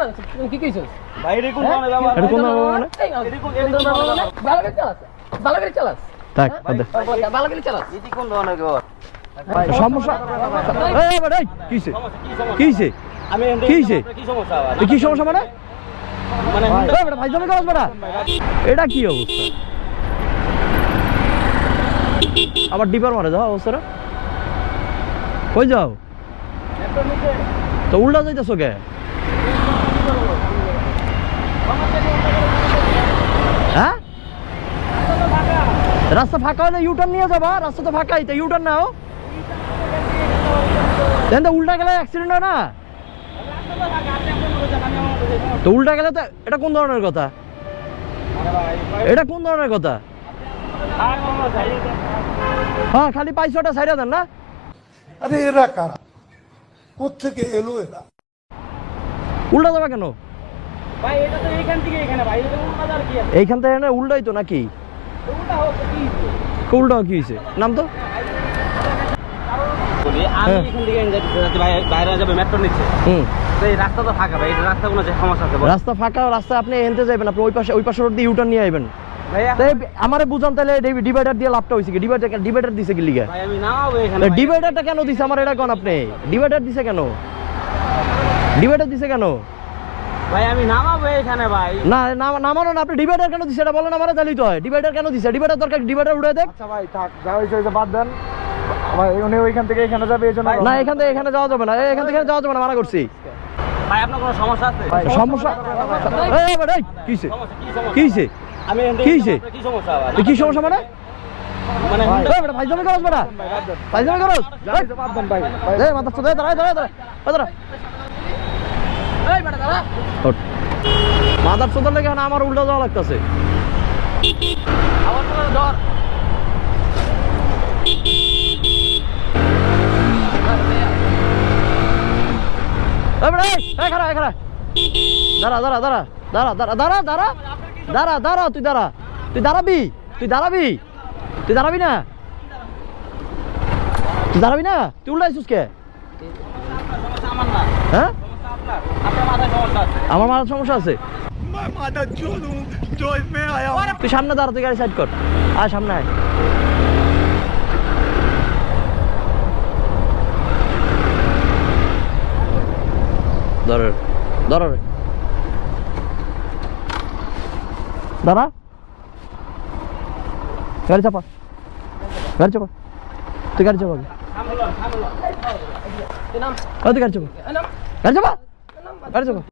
মানছিস তুই কি কইছিস ভাই রে কোন ধরনের ব্যবহার এটা কোন ধরনের ভালো করে চালাস ভালো করে চালাস থাক ভালো করে চালাস এটি কোন ধরনের ব্যবহার সমস্যা এই ভাই কিছে কিছে আমি কিছে কি সমস্যা আবার কি সমস্যা মানে মানে এই বেটা ভাই জমি করছ বেটা এটা কি অবস্থা আবার ডিপার মারে দাও অবস্থাটা কই যাও তো উল্টা যাইতেছো কে হ্যাঁ রাস্তা ফাঁকা হলে ইউটার্ন নিয়ে যাবা রাস্তা তো ফাঁকাই তো ইউটার্ন নাও দেন তো উল্টা গেলে অ্যাক্সিডেন্ট হয় না তো উল্টা গেলে তো এটা কোন ধরনের কথা এটা কোন ধরনের কথা হ্যাঁ খালি পাইছটা ছাইরা দেন না আরে এরা কারা কোত্থেকে এলো এরা উল্টা যাবে কেন ভাই এটা তো এইখান থেকে এখানে ভাই এটা উল্টা আর কি আছে এইখান থেকে উল্টাই তো নাকি উল্টা হচ্ছে কি উল্টা কি হয়েছে নাম তো বলি আমি এখান থেকে যাচ্ছি ভাই বাইরে যাবে মেট্রো নিচ্ছে হুম তো এই রাস্তা তো ফাঁকা ভাই এই রাস্তা কোনো যে সমস্যা আছে রাস্তা ফাঁকা রাস্তা আপনি এনতে যাবেন আপনি ওই পাশে রোড দিয়ে ইউটার্ন নিয়ে আইবেন ভাইয়া তাই আমারে বুঝান তাহলে ডিভাইডার দিয়ে লাভটা হইছে কি ডিভাইডার দিছে কি লিগা ভাই আমি নামাবো এখানে ডিভাইডারটা কেন দিছে আমার এটা কোন আপনি ডিভাইডার দিছে কেন ডিভাইডার দিছে কেন ভাই আমি নামাবো এখানে ভাই না নামানো না আপনি ডিভাইডার কেন দিছে এটা বলেন আমারে জানি তো হয় ডিভাইডার কেন দিছে ডিভাইডার দরকার ডিভাইডার উড়ে দেখ আচ্ছা ভাই থাক যা হয়েছে হয়েছে বাদ দেন আমার উনি ওইখান থেকে এখানে যাবে এই জন্য না এখান থেকে এখানে যাওয়া যাবে না এখান থেকে যাওয়া যাবে না মানা করছি ভাই আপনার কোনো সমস্যা আছে সমস্যা এই বেটা কিছে কিছে আমি কি হইছে? কি সমস্যা আবার কি সমস্যা মানে মানে এই বেটা ভাই জমি করছ বেটা ভাই জমি করছ বাদ দেন ভাই এই মাথা তো দে দাঁড়া এই বেটা দাঁড়া মাদার চোদার লেগে এখন আমার উল্টা যাওয়া লাগতেছে আবার তোর ধর এই বেটা এই খাড়া দাঁড়া তুই দাঁড়াবি না তুই উল্টাইছিস কে হ্যাঁ আপনার মাথায় সমস্যা আছে আমার মাথার সমস্যা আছে তুই সামনে দাঁড়া তুই গাড়ি সাইড কর আয় সামনে আয় ধর দাঁড়া গাড়ি চাপা তুই গাড়ি চাপা তুই গাড়ি চাপা গাড়ি চাপা